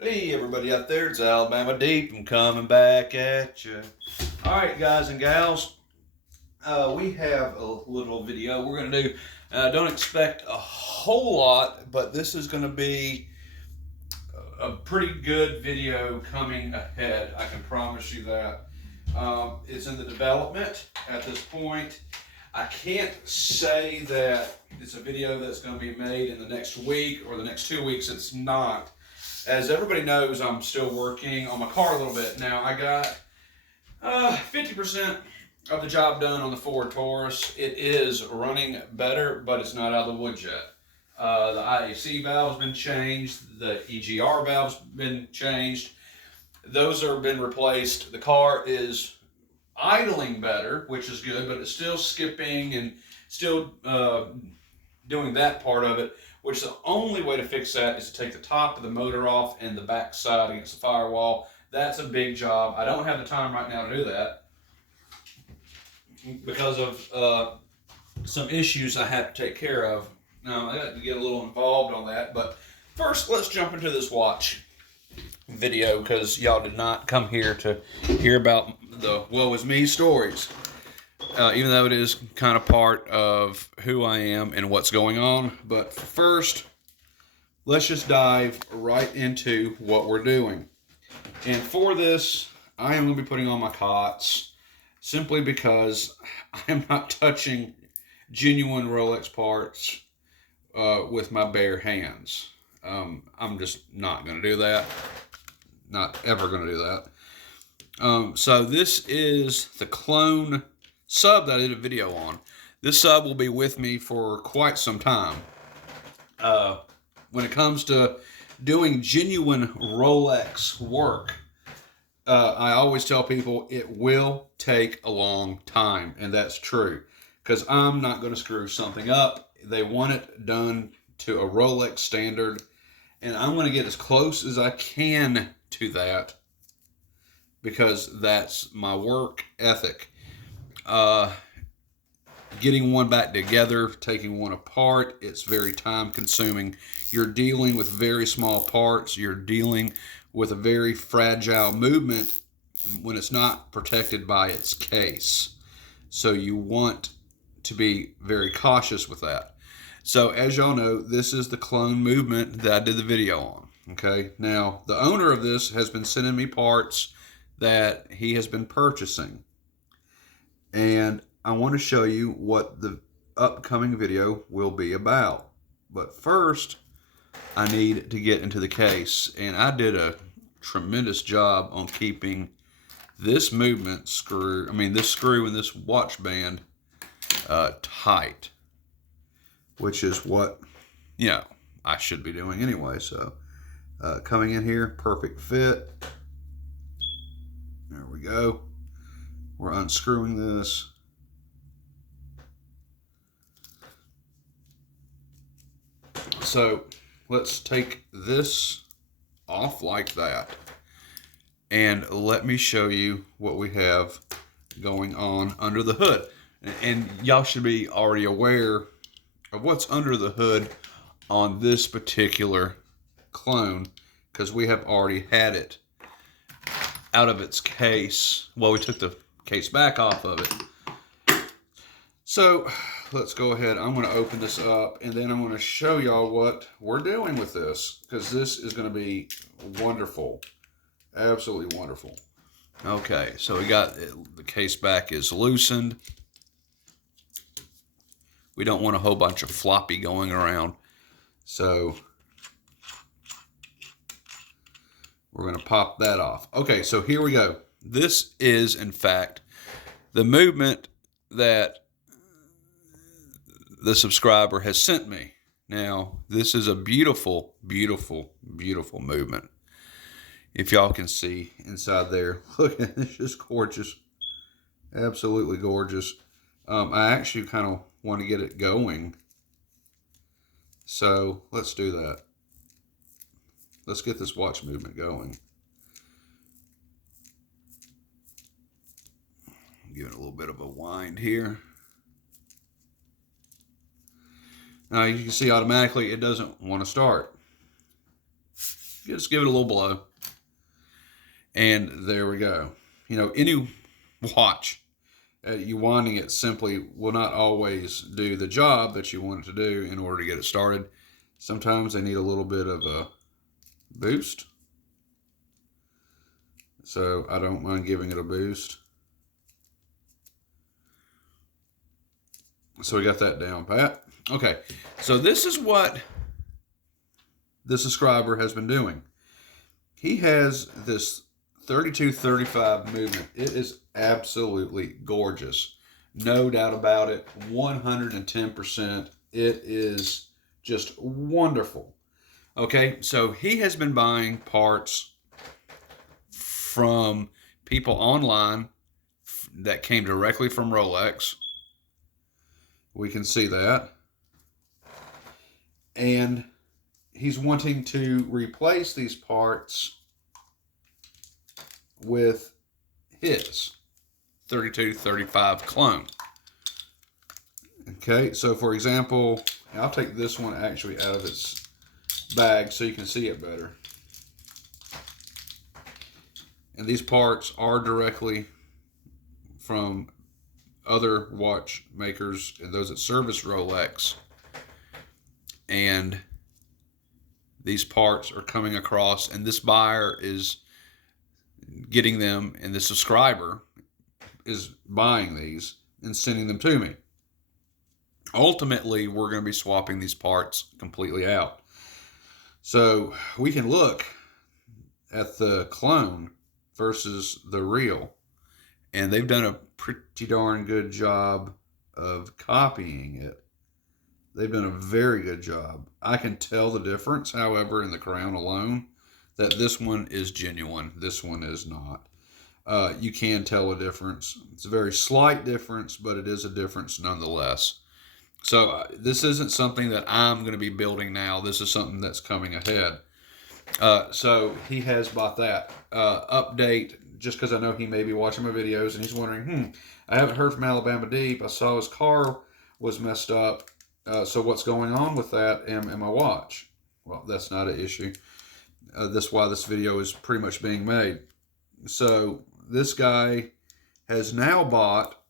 Hey everybody out there, it's Alabama Deep. I'm coming back at you. Alright guys and gals, we have a little video we're going to do. Don't expect a whole lot, but this is going to be a pretty good video coming ahead. I can promise you that. It's in the development at this point. I can't say that it's a video that's going to be made in the next week or the next 2 weeks. It's not. As everybody knows, I'm still working on my car a little bit. Now, I got 50% of the job done on the Ford Taurus. It is running better, but it's not out of the woods yet. The IAC valve's been changed. The EGR valve's been changed. Those have been replaced. The car is idling better, which is good, but it's still skipping and still doing that part of it, which the only way to fix that is to take the top of the motor off and the back side against the firewall. That's a big job. I don't have the time right now to do that because of some issues I had to take care of. Now, I got to get a little involved on that, but first let's jump into this watch video because y'all did not come here to hear about the woe is me stories. Even though it is kind of part of who I am and what's going on. But first, let's just dive right into what we're doing. And for this, I am going to be putting on my COTS simply because I am not touching genuine Rolex parts with my bare hands. I'm just not going to do that. Not ever going to do that. So this is the clone sub that I did a video on. This sub will be with me for quite some time. When it comes to doing genuine Rolex work, I always tell people it will take a long time, and that's true because I'm not going to screw something up. They want it done to a Rolex standard, and I'm going to get as close as I can to that because that's my work ethic. Getting one back together, taking one apart, it's very time consuming. You're dealing with very small parts. You're dealing with a very fragile movement when it's not protected by its case. So you want to be very cautious with that. So as y'all know, this is the clone movement that I did the video on. Okay. Now, the owner of this has been sending me parts that he has been purchasing. And I want to show you what the upcoming video will be about. But first, I need to get into the case. And I did a tremendous job on keeping this movement screw, this screw and this watch band tight. Which is what, I should be doing anyway. So, coming in here, perfect fit. There we go. We're unscrewing this. So let's take this off like that. And let me show you what we have going on under the hood. And y'all should be already aware of what's under the hood on this particular clone because we have already had it out of its case. Well, we took the case back off of it. So let's go ahead. I'm going to open this up and then I'm going to show y'all what we're doing with this because this is going to be wonderful. Absolutely wonderful. Okay, so we got the case back is loosened. We don't want a whole bunch of floppy going around. So we're going to pop that off. Okay, so here we go. This is, in fact, the movement that the subscriber has sent me. Now, this is a beautiful, beautiful, beautiful movement. If y'all can see inside there, look, it's just gorgeous. Absolutely gorgeous. I actually kind of want to get it going. So let's do that. Let's get this watch movement going. Give it a little bit of a wind here. Now you can see automatically it doesn't want to start. just give it a little blow. And there we go. You know, any watch, you winding it simply will not always do the job that you want it to do in order to get it started. Sometimes they need a little bit of a boost. So I don't mind giving it a boost. So we got that down pat. Okay, so this is what the subscriber has been doing. He has this 32-35 movement. It is absolutely gorgeous. No doubt about it. 110%. It is just wonderful. Okay, so he has been buying parts from people online that came directly from Rolex. We can see that. And he's wanting to replace these parts with his 32-35 clone. Okay, so for example, I'll take this one actually out of its bag so you can see it better. And these parts are directly from other watch makers and those that service Rolex. And these parts are coming across, and this buyer is getting them, and the subscriber is buying these and sending them to me. Ultimately, we're going to be swapping these parts completely out. So we can look at the clone versus the real, and they've done a pretty darn good job of copying it. They've done a very good job. I can tell the difference, however, in the crown alone, that this one is genuine. This one is not. You can tell a difference. It's a very slight difference, but it is a difference nonetheless. So this isn't something that I'm going to be building now. This is something that's coming ahead. So he has bought that. Update, just because I know he may be watching my videos and he's wondering, I haven't heard from Alabama Deep. I saw his car was messed up. So what's going on with that and my watch? Well, that's not an issue. That's why this video is pretty much being made. So this guy has now bought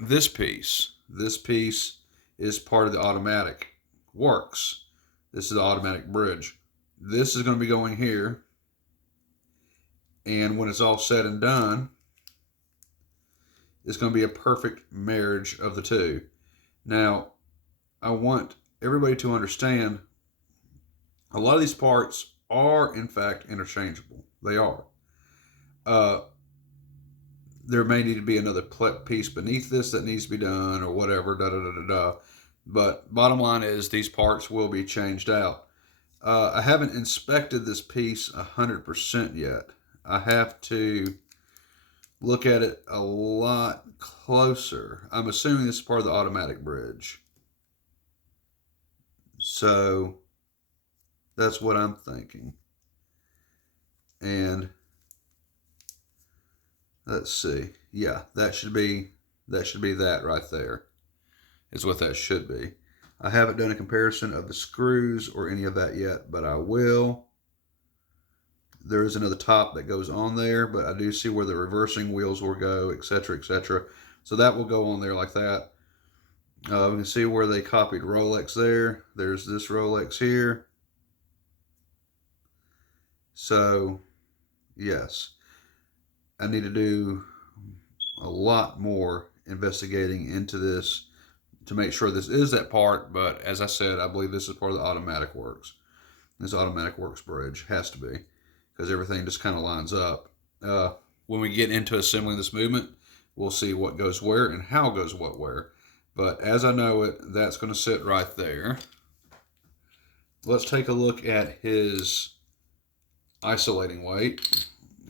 this piece. This piece is part of the automatic works. This is the automatic bridge. This is going to be going here. And when it's all said and done, it's going to be a perfect marriage of the two. Now, I want everybody to understand a lot of these parts are in fact interchangeable. They are. There may need to be another piece beneath this that needs to be done or whatever, But bottom line is these parts will be changed out. I haven't inspected this piece 100% yet. I have to look at it a lot closer. I'm assuming this is part of the automatic bridge. So that's what I'm thinking. And let's see. Yeah, that should be that right there. Is what that should be. I haven't done a comparison of the screws or any of that yet, but I will. There is another top that goes on there, but I do see where the reversing wheels will go, etc., etc. So that will go on there like that. We can see where they copied Rolex there. There's this Rolex here. So, yes, I need to do a lot more investigating into this to make sure this is that part. But as I said, I believe this is part of the automatic works. This automatic works bridge has to be, because everything just kind of lines up. When we get into assembling this movement, we'll see what goes where and how goes what where. But as I know it, that's going to sit right there. Let's take a look at his isolating weight.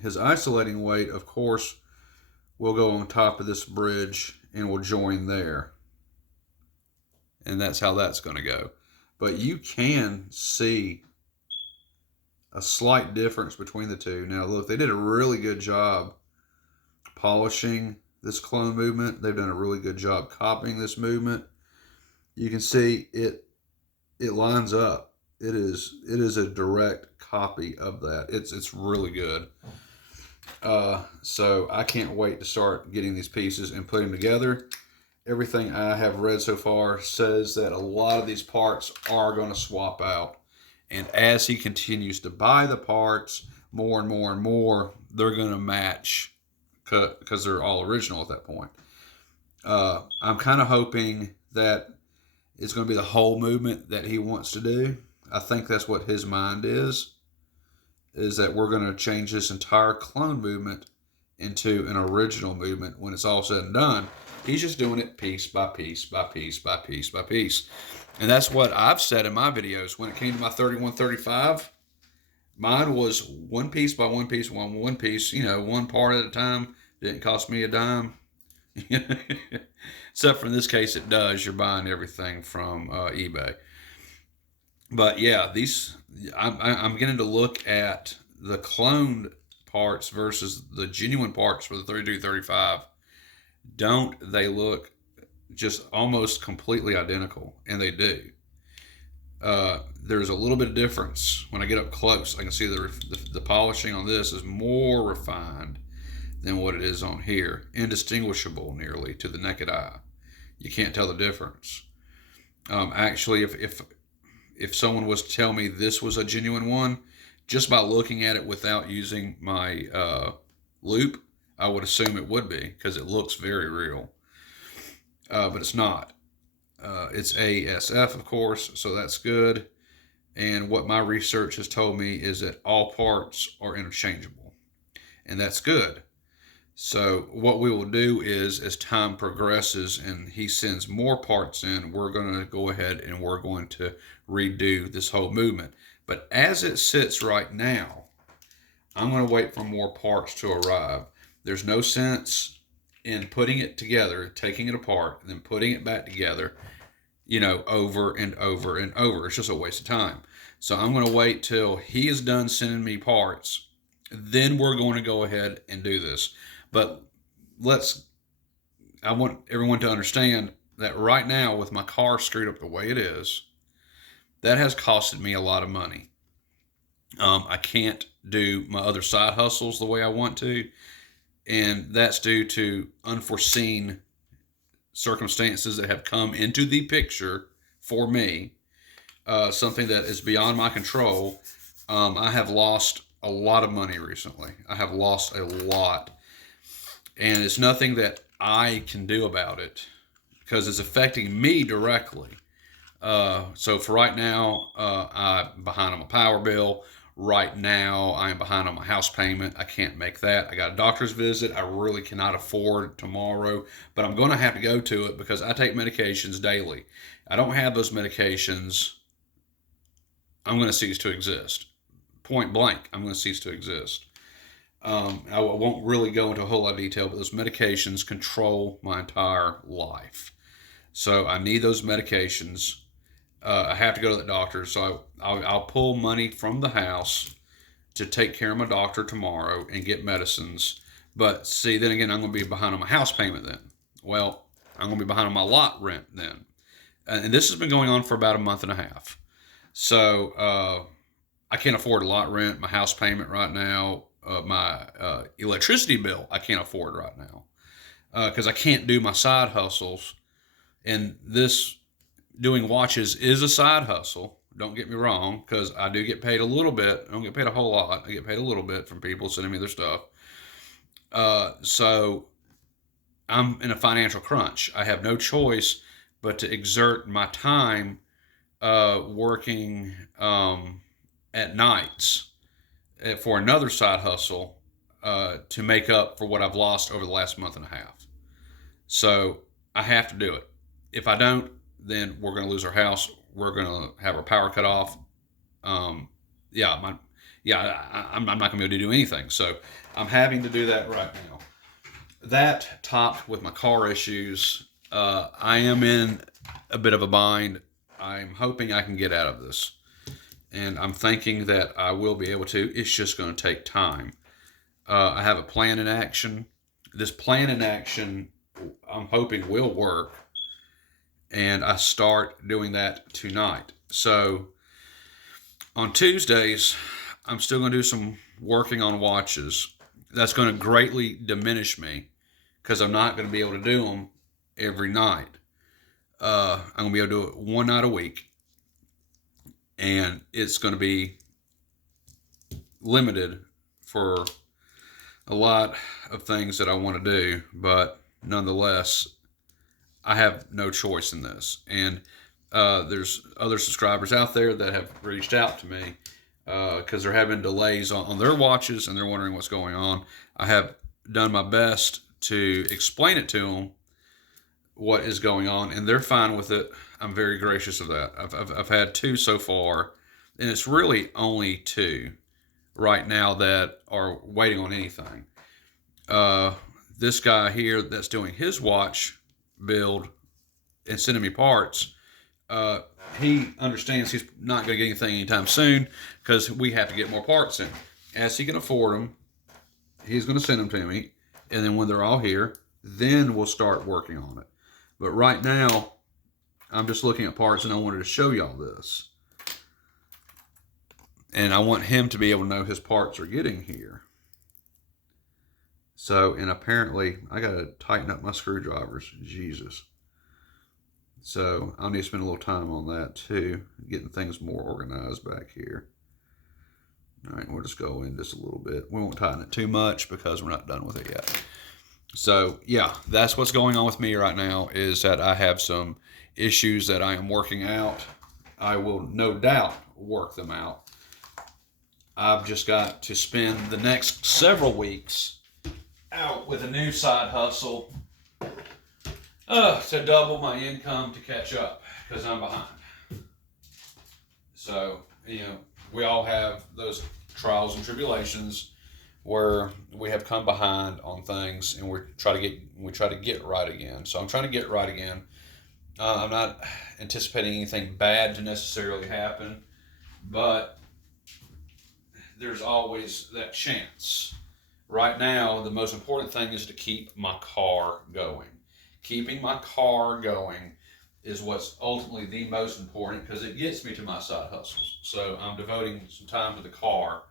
His isolating weight, of course, will go on top of this bridge and will join there. And that's how that's going to go. But you can see a slight difference between the two. Now, look, they did a really good job polishing this clone movement. They've done a really good job copying this movement. You can see it lines up. it is a direct copy of that. It's really good. So I can't wait to start getting these pieces and putting them together. Everything I have read so far says that a lot of these parts are going to swap out. And as he continues to buy the parts more and more and more, they're going to match because they're all original at that point. I'm kind of hoping that it's going to be the whole movement that he wants to do. I think that's what his mind is that we're going to change this entire clone movement into an original movement when it's all said and done. He's just doing it piece by piece by piece by piece by piece. And that's what I've said in my videos. When it came to my 3135, mine was one piece by one piece, one piece, one part at a time. Didn't cost me a dime. Except for in this case, it does. You're buying everything from eBay. But yeah, I'm beginning to look at the cloned parts versus the genuine parts for the 3235. Don't they look just almost completely identical? And they do. There's a little bit of difference when I get up close. I can see the polishing on this is more refined than what it is on here. Indistinguishable nearly to the naked eye. You can't tell the difference. Actually, if someone was to tell me this was a genuine one, just by looking at it without using my loupe, I would assume it would be because it looks very real. But it's not. It's ASF, of course, so that's good. And what my research has told me is that all parts are interchangeable, and that's good. So what we will do is, as time progresses and he sends more parts in, we're going to go ahead and we're going to redo this whole movement. But as it sits right now, I'm going to wait for more parts to arrive. There's no sense in putting it together, taking it apart, and then putting it back together, over and over and over. It's just a waste of time. So I'm going to wait till he is done sending me parts. Then we're going to go ahead and do this. But I want everyone to understand that right now, with my car screwed up the way it is, that has costed me a lot of money. I can't do my other side hustles the way I want to, and that's due to unforeseen circumstances that have come into the picture for me, something that is beyond my control. I have lost a lot of money recently. I have lost a lot. And it's nothing that I can do about it because it's affecting me directly. So for right now, I'm behind on my power bill. Right now, I'm behind on my house payment. I can't make that. I got a doctor's visit I really cannot afford tomorrow, but I'm going to have to go to it because I take medications daily. I don't have those medications, I'm going to cease to exist. Point blank, I'm going to cease to exist. I won't really go into a whole lot of detail, but those medications control my entire life. So I need those medications. I have to go to the doctor, so I'll pull money from the house to take care of my doctor tomorrow and get medicines. But see, then again, I'm going to be behind on my house payment then. Well, I'm going to be behind on my lot rent then. And this has been going on for about a month and a half. So I can't afford a lot rent, my house payment right now. My electricity bill I can't afford right now because I can't do my side hustles. And this doing watches is a side hustle. Don't get me wrong, because I do get paid a little bit. I don't get paid a whole lot. I get paid a little bit from people sending me their stuff. So I'm in a financial crunch. I have no choice but to exert my time working at nights for another side hustle to make up for what I've lost over the last month and a half. So I have to do it. If I don't, then we're going to lose our house. We're going to have our power cut off. I'm not going to be able to do anything. So I'm having to do that right now. That topped with my car issues, I am in a bit of a bind. I'm hoping I can get out of this. And I'm thinking that I will be able to. It's just going to take time. I have a plan in action. This plan in action, I'm hoping will work. And I start doing that tonight. So On Tuesdays, I'm still going to do some working on watches. That's going to greatly diminish me because I'm not going to be able to do them every night. I'm going to be able to do it one night a week, and it's going to be limited for a lot of things that I want to do, but nonetheless, I have no choice in this. And there's other subscribers out there that have reached out to me because they're having delays on their watches and they're wondering what's going on. I have done my best to explain it to them what is going on, and they're fine with it. I'm very gracious of that. I've had 2 so far, and it's really only 2 right now that are waiting on anything. This guy here that's doing his watch build and sending me parts, he understands he's not going to get anything anytime soon because we have to get more parts in. As he can afford them, he's going to send them to me, and then when they're all here, then we'll start working on it. But right now, I'm just looking at parts, and I wanted to show y'all this. And I want him to be able to know his parts are getting here. So, and apparently, I got to tighten up my screwdrivers. Jesus. So, I'll need to spend a little time on that, too. Getting things more organized back here. All right, we'll just go in just a little bit. We won't tighten it too much because we're not done with it yet. So, yeah, that's what's going on with me right now, is that I have some issues that I am working out. I will no doubt work them out. I've just got to spend the next several weeks out with a new side hustle to double my income to catch up because I'm behind. So, we all have those trials and tribulations where we have come behind on things, and we try to get right again. So I'm trying to get right again. I'm not anticipating anything bad to necessarily happen, but there's always that chance. Right now, the most important thing is to keep my car going. Keeping my car going is what's ultimately the most important because it gets me to my side hustles. So I'm devoting some time to the car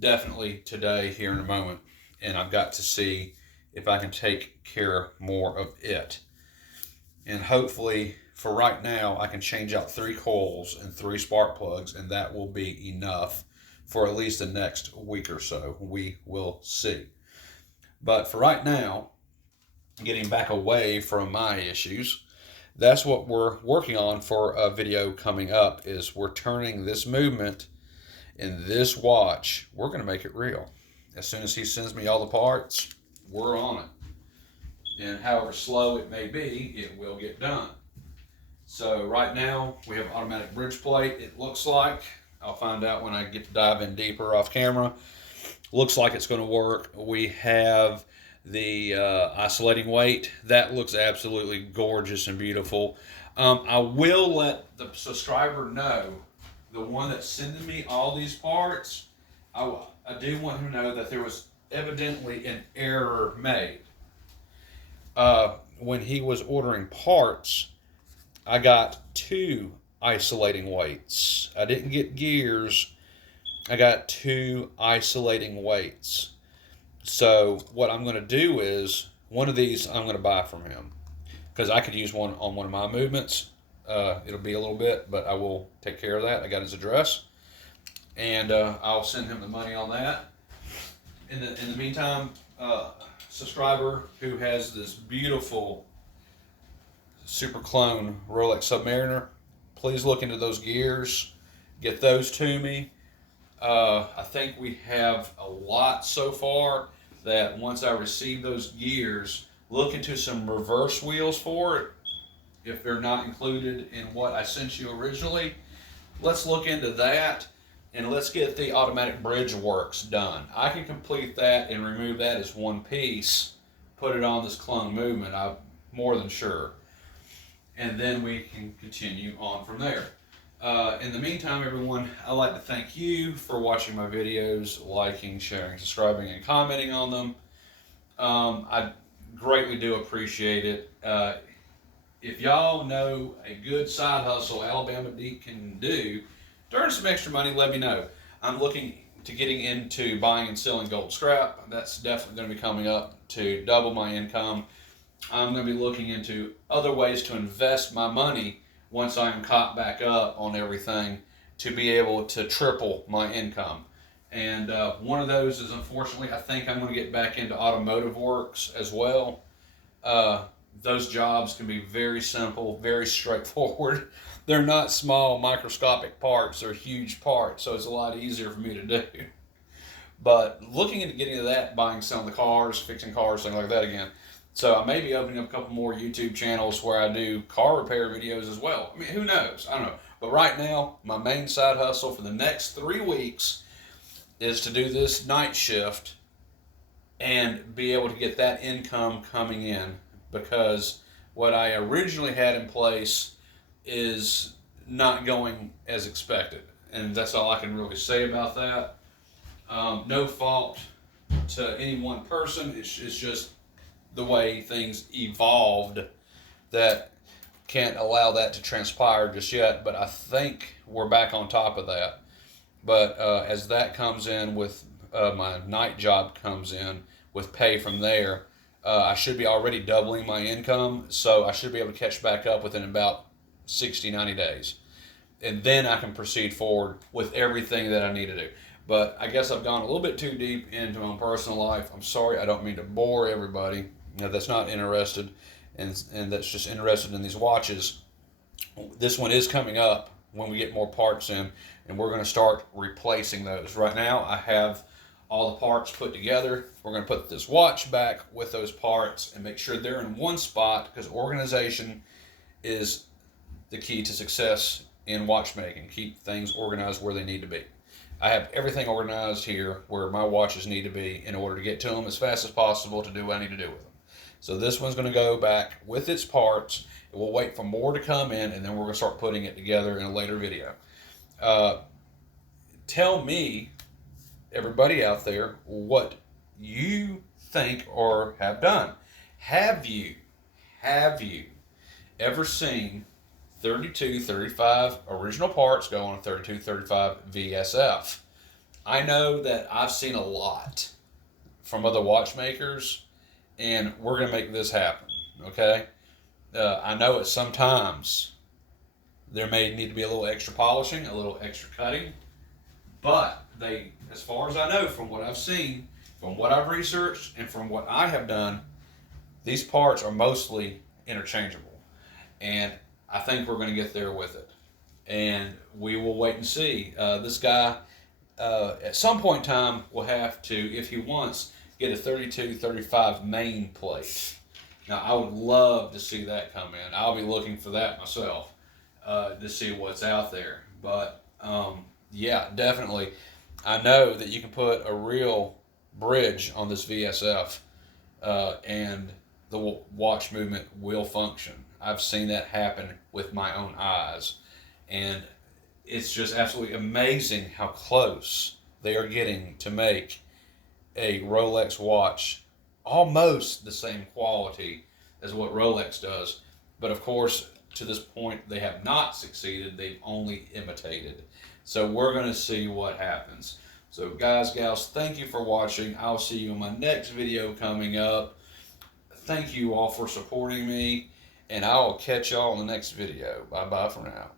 definitely today, here in a moment, and I've got to see if I can take care more of it. And hopefully, for right now, I can change out 3 coils and 3 spark plugs, and that will be enough for at least the next week or so. We will see. But for right now, getting back away from my issues, that's what we're working on for a video coming up, is we're turning this movement in this watch, we're going to make it real. As soon as he sends me all the parts, we're on it. And however slow it may be, it will get done. So right now, we have automatic bridge plate, it looks like. I'll find out when I get to dive in deeper off camera. Looks like it's going to work. We have the isolating weight. That looks absolutely gorgeous and beautiful. I will let the subscriber know, the one that's sending me all these parts, I do want him to know that there was evidently an error made. When he was ordering parts, I got 2 isolating weights. I didn't get gears. I got 2 isolating weights. So what I'm going to do is, one of these I'm going to buy from him because I could use one on one of my movements. It'll be a little bit, but I will take care of that. I got his address, and I'll send him the money on that. In the meantime, subscriber who has this beautiful Super Clone Rolex Submariner, please look into those gears. Get those to me. I think we have a lot so far that once I receive those gears, look into some reverse wheels for it. If they're not included in what I sent you originally, let's look into that, and let's get the automatic bridge works done. I can complete that and remove that as one piece, put it on this clone movement, I'm more than sure. And then we can continue on from there. In the meantime, everyone, I'd like to thank you for watching my videos, liking, sharing, subscribing, and commenting on them. I greatly do appreciate it. If y'all know a good side hustle Alabama Deke can do to earn some extra money, let me know. I'm looking to getting into buying and selling gold scrap. That's definitely going to be coming up to double my income. I'm going to be looking into other ways to invest my money once I'm caught back up on everything to be able to triple my income. And one of those is, unfortunately, I think I'm going to get back into automotive works as well. Those jobs can be very simple, very straightforward. They're not small microscopic parts, they're huge parts, so it's a lot easier for me to do. But looking into getting into that, buying, selling the cars, fixing cars, things like that again. So I may be opening up a couple more YouTube channels where I do car repair videos as well. I mean, who knows? I don't know. But right now, my main side hustle for the next 3 weeks is to do this night shift and be able to get that income coming in, because what I originally had in place is not going as expected. And that's all I can really say about that. No fault to any one person. It's just the way things evolved that can't allow that to transpire just yet. But I think we're back on top of that. But as that comes in with my night job comes in with pay from there, I should be already doubling my income. So I should be able to catch back up within about 60, 90 days. And then I can proceed forward with everything that I need to do. But I guess I've gone a little bit too deep into my own personal life. I'm sorry, I don't mean to bore everybody that's not interested and that's just interested in these watches. This one is coming up when we get more parts in, and we're going to start replacing those. Right now, I have all the parts put together. We're going to put this watch back with those parts and make sure they're in one spot, because organization is the key to success in watchmaking. Keep things organized where they need to be. I have everything organized here where my watches need to be in order to get to them as fast as possible to do what I need to do with them. So this one's going to go back with its parts. We'll wait for more to come in, and then we're going to start putting it together in a later video. Tell me, everybody out there, what you think or have done. Have you ever seen 3235 original parts go on a 3235 VSF? I know that I've seen a lot from other watchmakers, and we're going to make this happen, okay? I know at sometimes there may need to be a little extra polishing, a little extra cutting, but they, as far as I know, from what I've seen, from what I've researched, and from what I have done, these parts are mostly interchangeable. And I think we're going to get there with it. And we will wait and see. This guy, at some point in time, will have to, if he wants, get a 3235 main plate. Now, I would love to see that come in. I'll be looking for that myself to see what's out there. But, yeah, definitely. I know that you can put a real bridge on this VSF and the watch movement will function. I've seen that happen with my own eyes. And it's just absolutely amazing how close they are getting to make a Rolex watch almost the same quality as what Rolex does. But of course, to this point, they have not succeeded. They've only imitated. So we're going to see what happens. So guys, gals, thank you for watching. I'll see you in my next video coming up. Thank you all for supporting me, and I'll catch y'all in the next video. Bye-bye for now.